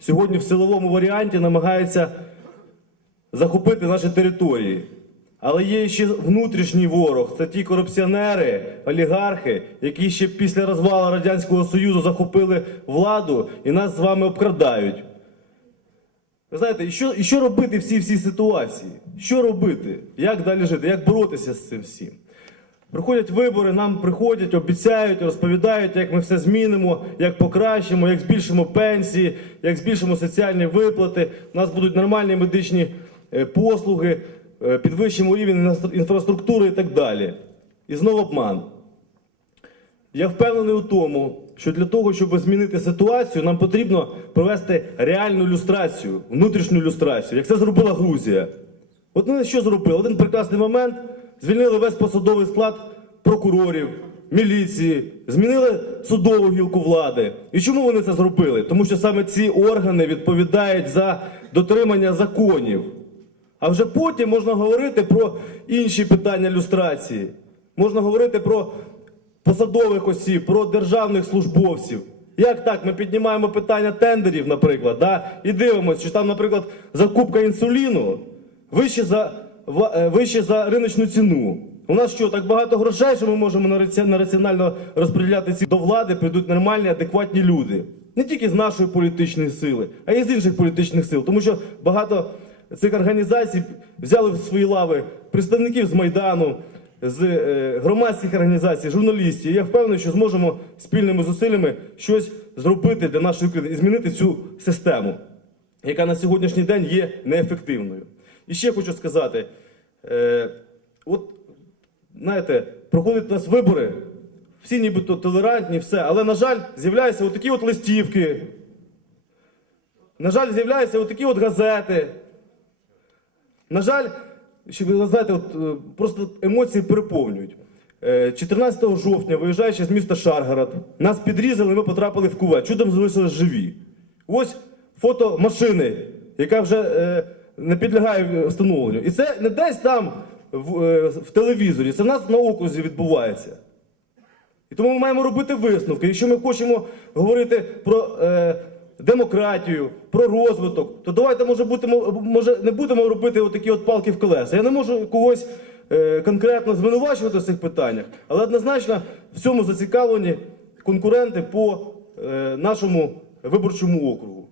сьогодні в силовому варіанті намагаються захопити наші території. Але є ще внутрішній ворог. Це ті корупціонери, олігархи, які ще після розвалу Радянського Союзу захопили владу і нас з вами обкрадають. Ви знаєте, і що, і що робити в цій всій ситуації? Що робити? Як далі жити? Як боротися з цим всім? Приходять вибори, нам приходять, обіцяють, розповідають, як ми все змінимо, як покращимо, як збільшимо пенсії, як збільшимо соціальні виплати. У нас будуть нормальні медичні е, послуги, е, підвищимо рівень інфраструктури і так далі. І знову обман. Я впевнений у тому, що для того, щоб змінити ситуацію, нам потрібно провести реальну люстрацію, внутрішню люстрацію, як це зробила Грузія. От вони що зробили? Один прекрасний момент звільнили весь посадовий склад прокурорів, міліції, змінили судову гілку влади. І чому вони це зробили? Тому що саме ці органи відповідають за дотримання законів. А вже потім можна говорити про інші питання люстрації. Можна говорити про посадових осіб, про державних службовців. Як так? Ми піднімаємо питання тендерів, наприклад, да? і дивимося, чи там, наприклад, закупка інсуліну вище за, вище за риночну ціну. У нас що, так багато грошей, що ми можемо на раціонально розподіляти ці до влади, прийдуть нормальні, адекватні люди. Не тільки з нашої політичної сили, а й з інших політичних сил. Тому що багато цих організацій взяли в свої лави представників з Майдану, з е, громадських організацій, журналістів. Я впевнений, що зможемо спільними зусиллями щось зробити для нашої України і змінити цю систему, яка на сьогоднішній день є неефективною. І ще хочу сказати: е, от знаєте, проходять у нас вибори, всі нібито толерантні, все, але, на жаль, з'являються отакі от листівки. На жаль, з'являються отакі от газети. На жаль, що ви знаєте, от, е, просто емоції переповнюють. Е, 14 жовтня, виїжджаючи з міста Шаргород, нас підрізали, ми потрапили в кувет. Чудом залишилися живі. Ось фото машини, яка вже е, не підлягає встановленню. І це не десь там в, е, в телевізорі, це в нас на окрузі відбувається. І тому ми маємо робити висновки. Якщо ми хочемо говорити про е, демократію, про розвиток, то давайте може, будемо, може не будемо робити отакі от палки в колеса. Я не можу когось е, конкретно звинувачувати в цих питаннях, але однозначно в цьому зацікавлені конкуренти по е, нашому виборчому округу.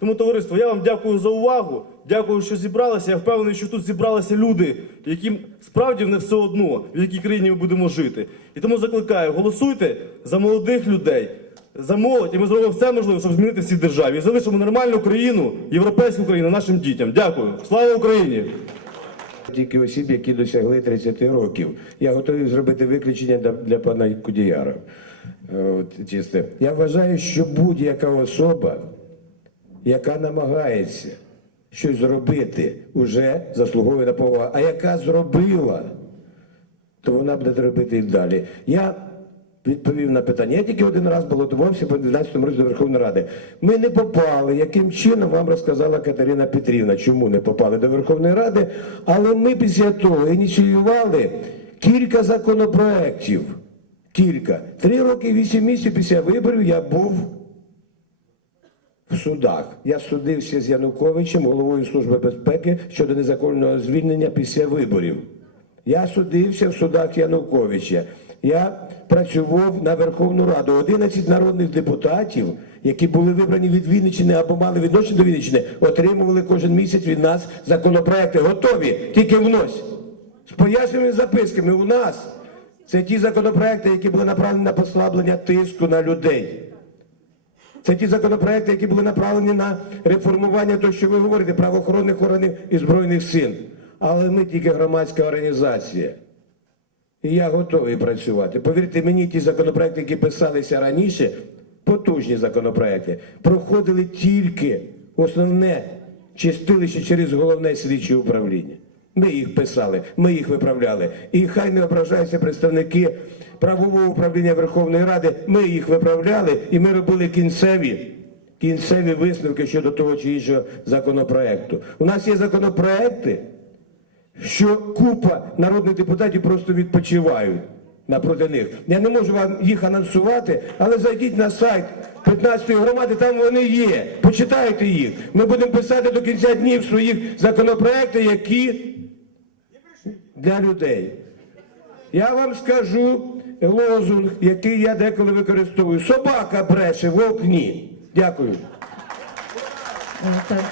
Тому, товариство, я вам дякую за увагу. Дякую, що зібралися. Я впевнений, що тут зібралися люди, яким справді не все одно, в якій країні ми будемо жити. І тому закликаю, голосуйте за молодих людей, за молодь, і ми зробимо все можливе, щоб змінити в цій державі. І залишимо нормальну країну, європейську країну нашим дітям. Дякую. Слава Україні! Тільки осіб, які досягли 30 років. Я готовий зробити виключення для, пана Кудіяра. Е, От. Я вважаю, що будь-яка особа, яка намагається щось зробити, уже заслуговує на повагу. А яка зробила, то вона буде робити і далі. Я відповів на питання. Я тільки один раз балотувався по 12 році до Верховної Ради. Ми не попали. Яким чином вам розказала Катерина Петрівна, чому не попали до Верховної Ради? Але ми після того ініціювали кілька законопроєктів. Кілька. Три роки, вісім місяців після виборів я був в судах. Я судився з Януковичем, головою Служби безпеки щодо незаконного звільнення після виборів. Я судився в судах Януковича. Я працював на Верховну Раду. 11 народних депутатів, які були вибрані від Вінниччини або мали відношення до Вінниччини, отримували кожен місяць від нас законопроекти. Готові, тільки внось. З пояснювальними записками у нас. Це ті законопроекти, які були направлені на послаблення тиску на людей. Це ті законопроекти, які були направлені на реформування того, що ви говорите, правоохоронних органів і Збройних сил. Але ми тільки громадська організація. І я готовий працювати. Повірте мені, ті законопроекти, які писалися раніше, потужні законопроекти, проходили тільки основне чистилище через головне слідче управління. Ми їх писали, ми їх виправляли. І хай не ображаються представники правового управління Верховної Ради. Ми їх виправляли і ми робили кінцеві, кінцеві висновки щодо того чи іншого законопроекту. У нас є законопроекти, що купа народних депутатів просто відпочивають напроти них. Я не можу вам їх анонсувати, але зайдіть на сайт 15-ї громади, там вони є. Почитайте їх. Ми будемо писати до кінця днів своїх законопроекти, які для людей. Я вам скажу лозунг, який я деколи використовую. Собака бреше, вовк ні. Дякую. Е, Так.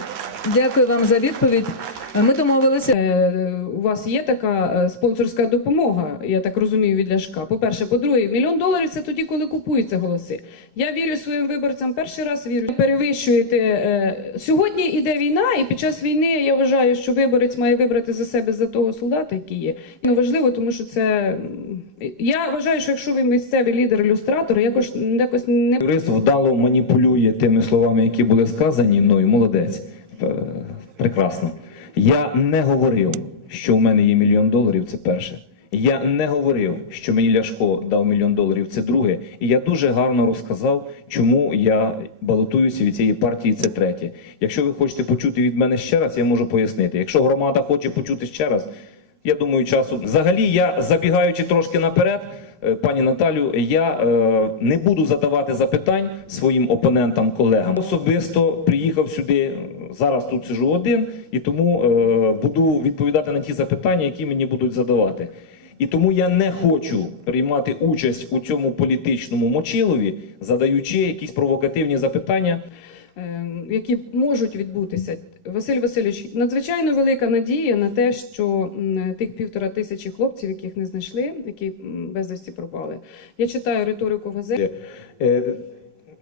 Дякую вам за відповідь. Ми домовилися. е, У вас є така е, спонсорська допомога, я так розумію, від Ляшка. По-перше, по-друге, мільйон доларів це тоді, коли купуються голоси. Я вірю своїм виборцям. Перший раз вірю. Ви Перевищуєте е, сьогодні. Іде війна, і під час війни я вважаю, що виборець має вибрати за себе за того солдата, який є. Ну важливо, тому що це я вважаю, що якщо ви місцевий лідер ілюстратор, якось якось не Юрист вдало маніпулює тими словами, які були сказані мною. Молодець. Прекрасно. Я не говорив, що у мене є мільйон доларів. Це перше. Я не говорив, що мені Ляшко дав мільйон доларів. Це друге. І я дуже гарно розказав, чому я балотуюся від цієї партії. Це третє. Якщо ви хочете почути від мене ще раз, я можу пояснити. Якщо громада хоче почути ще раз, я думаю, часу. Взагалі, я забігаючи трошки наперед, е, пані Наталю, я е, не буду задавати запитань своїм опонентам, колегам. Особисто приїхав сюди. Зараз тут сижу один, і тому е, буду відповідати на ті запитання, які мені будуть задавати. І тому я не хочу приймати участь у цьому політичному мочилові, задаючи якісь провокативні запитання. Е, які можуть відбутися. Василь Васильович, надзвичайно велика надія на те, що тих півтора тисячі хлопців, яких не знайшли, які безвісті пропали. Я читаю риторику газет. Е,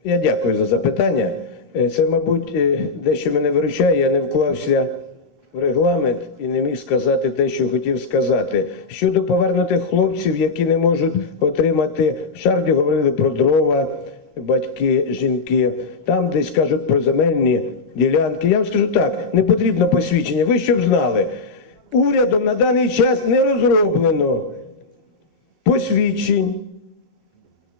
Я дякую за запитання. Е, Це, мабуть, е, дещо мене виручає. Я не вклався в регламент і не міг сказати те, що хотів сказати. Щодо повернутих хлопців, які не можуть отримати шарді, говорили про дрова. Батьки, жінки, там десь кажуть про земельні ділянки. Я вам скажу так: не потрібно посвідчення. Ви щоб знали, урядом на даний час не розроблено посвідчень,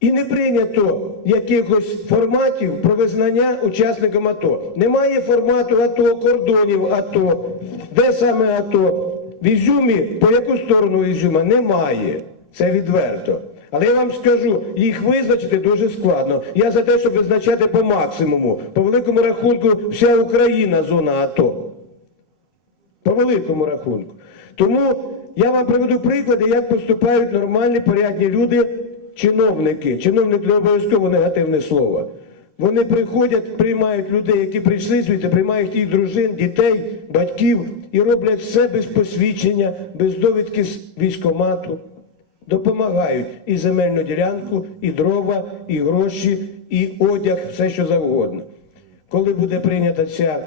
і не прийнято якихось форматів про визнання учасником АТО. Немає формату АТО, кордонів АТО. Де саме АТО? В Ізюмі, по яку сторону Ізюма? Немає. Це відверто. Але я вам скажу, їх визначити дуже складно. Я за те, щоб визначати по максимуму. По великому рахунку, вся Україна зона АТО. По великому рахунку. Тому я вам приведу приклади, як поступають нормальні, порядні люди, чиновники. Чиновник не обов'язково негативне слово. Вони приходять, приймають людей, які прийшли звідти, приймають їх дружин, дітей, батьків і роблять все без посвідчення, без довідки з військомату. Допомагають і земельну ділянку, і дрова, і гроші, і одяг, все що завгодно. Коли буде прийнята ця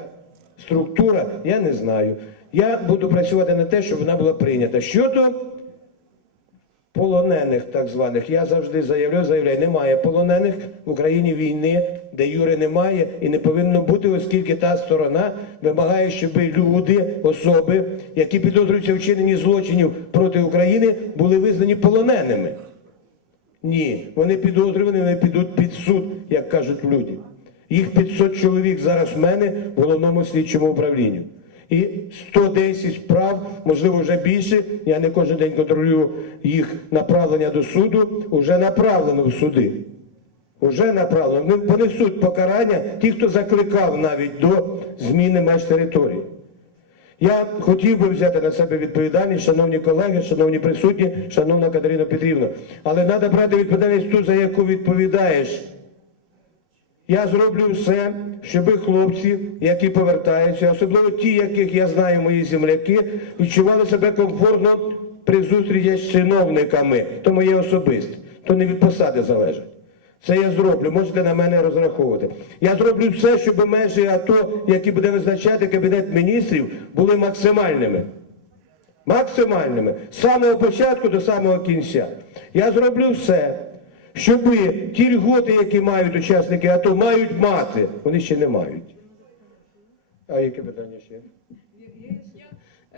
структура, я не знаю. Я буду працювати на те, щоб вона була прийнята. Щодо полонених, так званих, я завжди заявляю, заявляю, немає полонених в Україні війни, де Юри немає і не повинно бути, оскільки та сторона вимагає, щоб люди, особи, які підозрюються вчиненні злочинів проти України, були визнані полоненими. Ні, вони підозрювані, вони підуть під суд, як кажуть люди. Їх 500 чоловік зараз в мене в головному слідчому управлінні. І 110 справ, можливо, вже більше. Я не кожен день контролюю їх направлення до суду, вже направлено в суди. Уже направлено. Вони понесуть покарання ті, хто закликав навіть до зміни меж території. Я хотів би взяти на себе відповідальність, шановні колеги, шановні присутні, шановна Катерина Петрівна. Але треба брати відповідальність ту, за яку відповідаєш. Я зроблю все, щоб хлопці, які повертаються, особливо ті, яких я знаю, мої земляки, відчували себе комфортно при зустрічі з чиновниками. То моє особисте, то не від посади залежить. Це я зроблю, можете на мене розраховувати. Я зроблю все, щоб межі АТО, які буде визначати Кабінет міністрів, були максимальними. Максимальними. З самого початку до самого кінця. Я зроблю все, щоб ті льготи, які мають учасники АТО, мають мати. Вони ще не мають. А яке питання ще?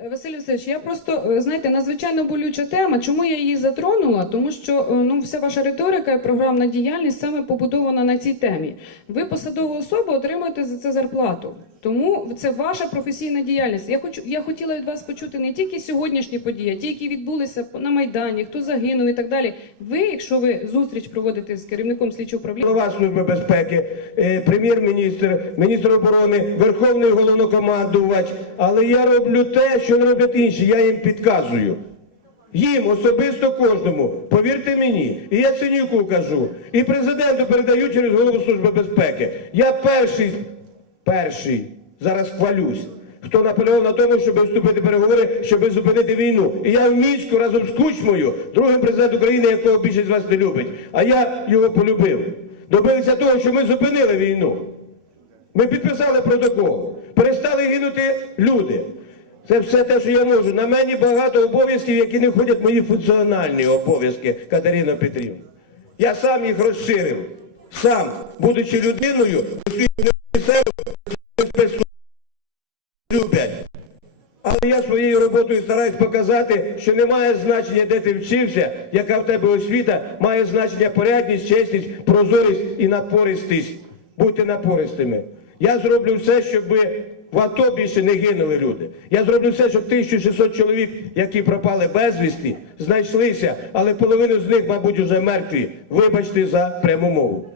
Е, Василь Васильович, я просто е, знаєте, надзвичайно болюча тема. Чому я її затронула? Тому що е, ну вся ваша риторика і програмна діяльність саме побудована на цій темі. Ви посадова особа отримуєте за це зарплату. Тому це ваша професійна діяльність. Я хочу, я хотіла від вас почути не тільки сьогоднішні події, ті, які відбулися на майдані, хто загинув і так далі. Ви, якщо ви зустріч проводите з керівником слідчого управління, Голова Служби безпеки, прем'єр-міністр, міністр оборони, верховний головнокомандувач. Але я роблю те, що не роблять інші. Я їм підказую. Їм особисто кожному, повірте мені, і я Синюку кажу, і президенту передаю через голову Служби безпеки. Я перший, перший зараз хвалюсь. Хто наполягав на тому, щоб вступити переговори, щоб зупинити війну. І я в Мінську разом з Кучмою, другим президент України, якого більшість з вас не любить. А я його полюбив. Добилися того, що ми зупинили війну. Ми підписали протокол. Перестали гинути люди. Це все те, що я можу. На мені багато обов'язків, які не входять в мої функціональні обов'язки, Катерина Петрівна. Я сам їх розширив. Сам, будучи людиною, люблять. Але я своєю роботою стараюсь показати, що не має значення, де ти вчився, яка в тебе освіта, має значення порядність, чесність, прозорість і напористість. Будьте напористими. Я зроблю все, щоб в АТО більше не гинули люди. Я зроблю все, щоб 1600 чоловік, які пропали безвісті, знайшлися, але половину з них, мабуть, вже мертві. Вибачте за пряму мову.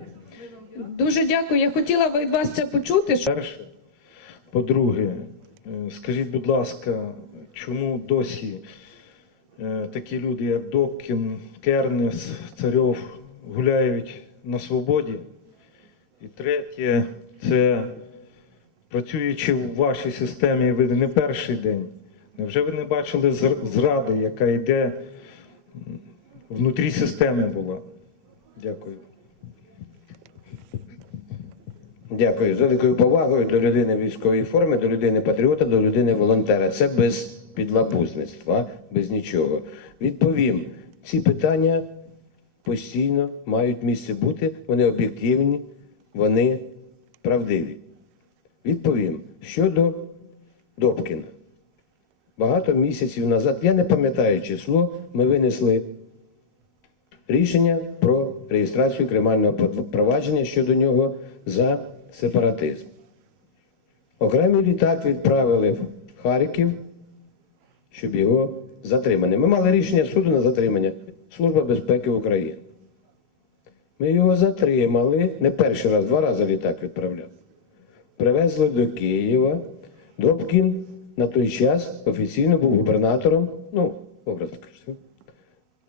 дуже дякую. Я хотіла від вас це почути. Перше. По-друге, е, скажіть, будь ласка, чому досі е, такі люди, як Добкін, Кернес, Царьов, гуляють на свободі? І третє, це працюючи в вашій системі, ви не перший день. Невже ви не бачили зради, яка йде внутрі системи була? Дякую. Дякую. З великою повагою до людини в військовій формі, до людини патріота, до людини волонтера. Це без підлапузництва, без нічого. Відповім, ці питання постійно мають місце бути, вони об'єктивні, вони правдиві. Відповім щодо Добкіна. Багато місяців назад, я не пам'ятаю число, ми винесли рішення про реєстрацію кримінального провадження щодо нього за сепаратизм. Окремий літак відправили в Харків, щоб його затримати. Ми мали рішення суду на затримання Служба безпеки України. Ми його затримали не перший раз, два рази літак відправляв. Привезли до Києва. Добкін на той час офіційно був губернатором, ну, образно кажучи,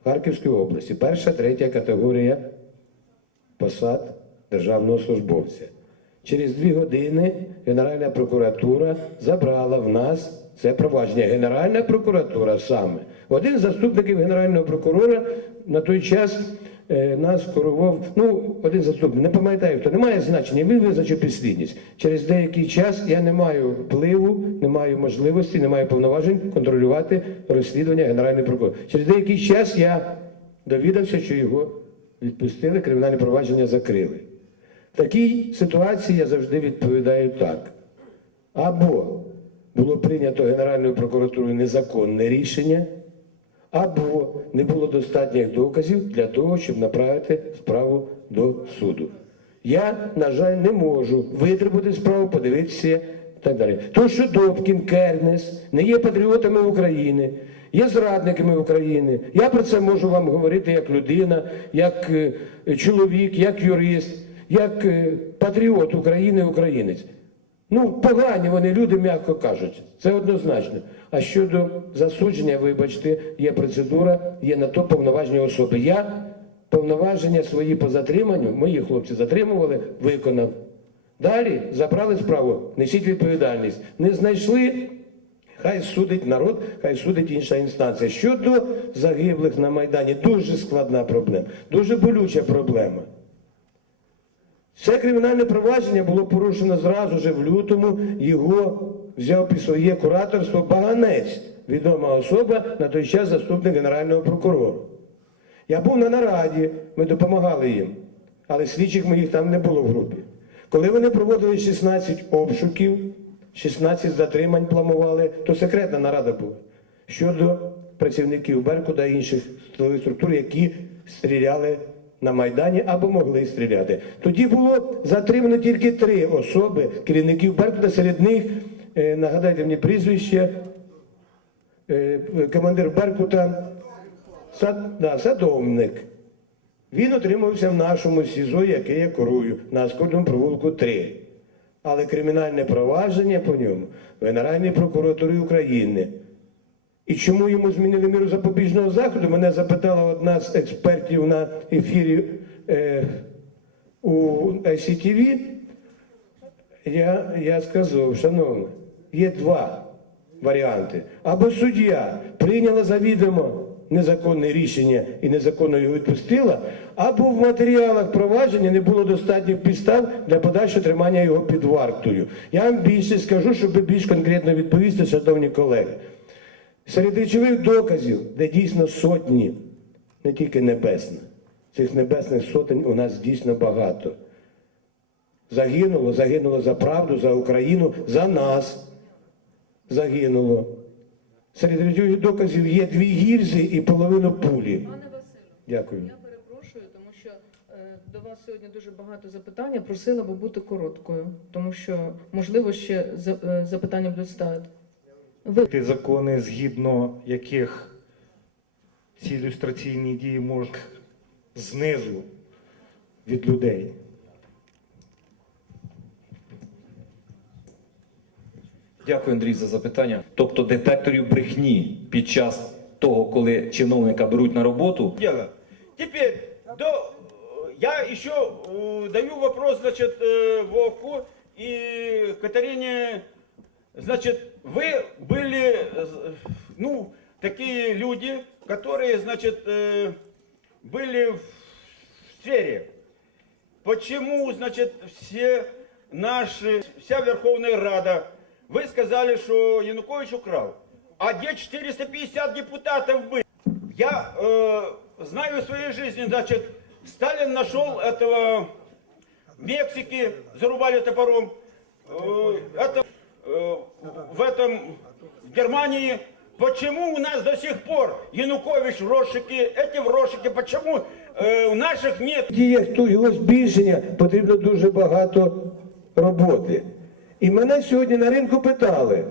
Харківської області. Перша, третя категорія посад державного службовця. Через дві години Генеральна прокуратура забрала в нас це провадження. Генеральна прокуратура саме. Один з заступників Генерального прокурора на той час нас керував, ну, один заступник, не пам'ятаю хто, немає значення, він визначив підслідність. Через деякий час я не маю впливу, не маю можливості, не маю повноважень контролювати розслідування Генеральної прокуратури. Через деякий час я довідався, що його відпустили, кримінальне провадження закрили. В такій ситуації я завжди відповідаю так. Або було прийнято Генеральною прокуратурою незаконне рішення, або не було достатніх доказів для того, щоб направити справу до суду. Я, на жаль, не можу витребувати справу, подивитися так далі. То, що Добкін, Кернес не є патріотами України, є зрадниками України. Я про це можу вам говорити як людина, як е, чоловік, як юрист, як е, патріот України, українець. Ну, погані вони люди, м'яко кажуть, це однозначно. А щодо засудження, вибачте, є процедура, є на то повноважні особи. Я повноваження свої по затриманню, мої хлопці затримували, виконав. Далі забрали справу, несіть відповідальність. Не знайшли, хай судить народ, хай судить інша інстанція. Щодо загиблих на Майдані, дуже складна проблема, дуже болюча проблема. Це кримінальне провадження було порушено зразу же в лютому. Його взяв під своє кураторство Баганець, відома особа, на той час заступник генерального прокурора. Я був на нараді, ми допомагали їм, але слідчих моїх там не було в групі. Коли вони проводили 16 обшуків, 16 затримань планували, то секретна нарада була щодо працівників Беркута і інших структур, які стріляли на Майдані або могли стріляти. Тоді було затримано тільки три особи керівників Беркута, серед них, е, нагадайте мені прізвище, е, командир Беркута Сад, да, садовник. Він отримався в нашому СІЗО, яке я керую, на Аскольному провулку 3. Але кримінальне провадження по ньому Генеральній прокуратурі України. І чому йому змінили міру запобіжного заходу? Мене запитала одна з експертів на ефірі е, у ICTV. Я, я сказав, шановна, є два варіанти. Або суддя прийняла завідомо незаконне рішення і незаконно його відпустила, або в матеріалах провадження не було достатньо підстав для подальшого тримання його під вартою. Я вам більше скажу, щоб більш конкретно відповісти, шановні колеги. Серед речових доказів, де дійсно сотні, не тільки небесних, цих небесних сотень у нас дійсно багато. Загинуло, загинуло за правду, за Україну, за нас загинуло. Серед речових доказів є дві гільзи і половину пулі. Пане Василю, Дякую. я перепрошую, тому що е, до вас сьогодні дуже багато запитань. Просила би бути короткою, тому що можливо ще за- е, запитання будуть ставити. Ви закони, згідно яких ці ілюстраційні дії можуть знизу від людей. Дякую, Андрій, за запитання. Тобто детекторів брехні під час того, коли чиновника беруть на роботу, дело. Теперь, до, я еще э, даю вопрос, значит, э, Вовку и Катарине. Значит, вы были, э, ну, такие люди, которые, значит, э, были в сфере. Почему, значит, все наши, вся Верховная Рада, вы сказали, что Янукович украл, а где 450 депутатов были? Я э, знаю в своей жизни, значит, Сталин нашел этого в Мексике, зарубали топором, э, это, в этом, в Германии. Почему у нас до сих пор Янукович в розшике, эти в розшике, почему э, у наших нет В діях ту його збільшення потрібно дуже багато роботи. І мене сьогодні на ринку питали,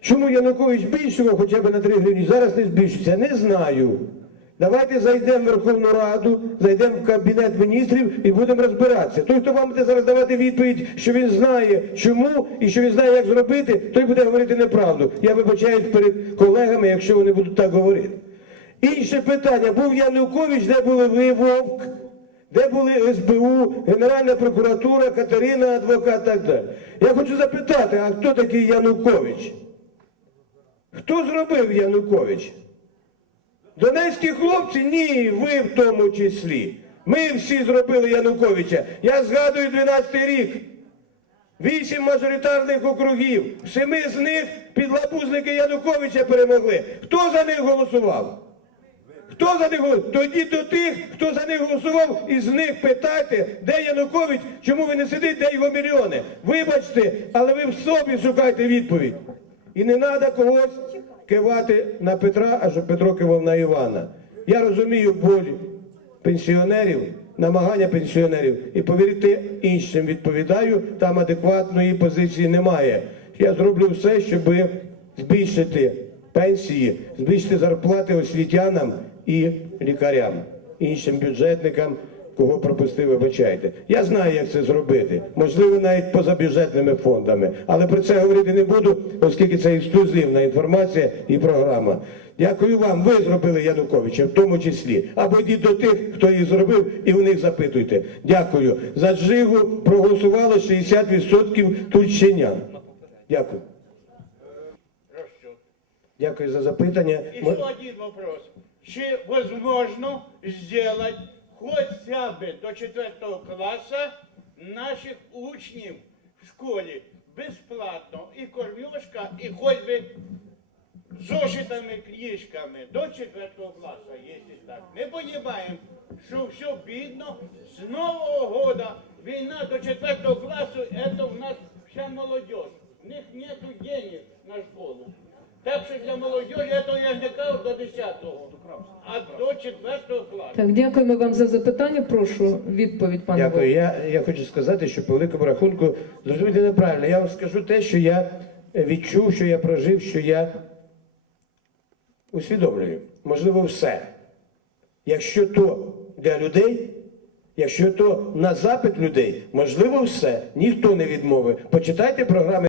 чому Янукович збільшував хоча б на 3 гривні, зараз не збільшується. Не знаю. Давайте зайдемо в Верховну Раду, зайдемо в Кабінет міністрів і будемо розбиратися. Той, хто вам буде зараз давати відповідь, що він знає чому і що він знає, як зробити, той буде говорити неправду. Я вибачаюсь перед колегами, якщо вони будуть так говорити. Інше питання. Був Янукович, де були ви, Вовк, де були СБУ, Генеральна прокуратура, Катерина, адвокат, так далі. Я хочу запитати, а хто такий Янукович? Хто зробив Янукович? Донецькі хлопці? Ні, ви в тому числі. Ми всі зробили Януковича. Я згадую 12-й рік. Вісім мажоритарних округів. Семи з них підлабузники Януковича перемогли. Хто за них голосував? Хто за них голосував? Тоді до тих, хто за них голосував, із них питайте, де Янукович, чому ви не сидите, де його мільйони. Вибачте, але ви в собі шукайте відповідь. І не треба когось кивати на Петра, а щоб Петро кивав на Івана. Я розумію боль пенсіонерів, намагання пенсіонерів. І повірте, іншим відповідаю, там адекватної позиції немає. Я зроблю все, щоб збільшити пенсії, збільшити зарплати освітянам і лікарям, іншим бюджетникам, кого пропустив, вибачайте. Я знаю, як це зробити. Можливо, навіть поза бюджетними фондами. Але про це говорити не буду, оскільки це ексклюзивна інформація і програма. Дякую вам. Ви зробили Януковича, в тому числі. Або йдіть до тих, хто їх зробив, і у них запитуйте. Дякую. За Джигу проголосувало 60% тульчинян. Дякую. Дякую за запитання. Мо- Еще один вопрос. Чи возможно сделать хотя бы до 4 класса наших учнів в школі безплатно і кормежка, і хоч би зошитами, книжками до 4 класса, если так. Мы понимаем, что все бедно. С Нового года война до 4 класса, это у нас вся молодежь. в них нету денег на школу. Так що для молодежі, это я не кажу до 10-го, а до 4 класу. Так, дякуємо вам за запитання. Прошу відповідь, пане Дякую. Я, я хочу сказати, що по великому рахунку зрозумійте неправильно. Я вам скажу те, що я відчув, що я прожив, що я усвідомлюю. Можливо, все. Якщо то для людей, якщо то на запит людей, можливо, все. Ніхто не відмовить. Почитайте програми.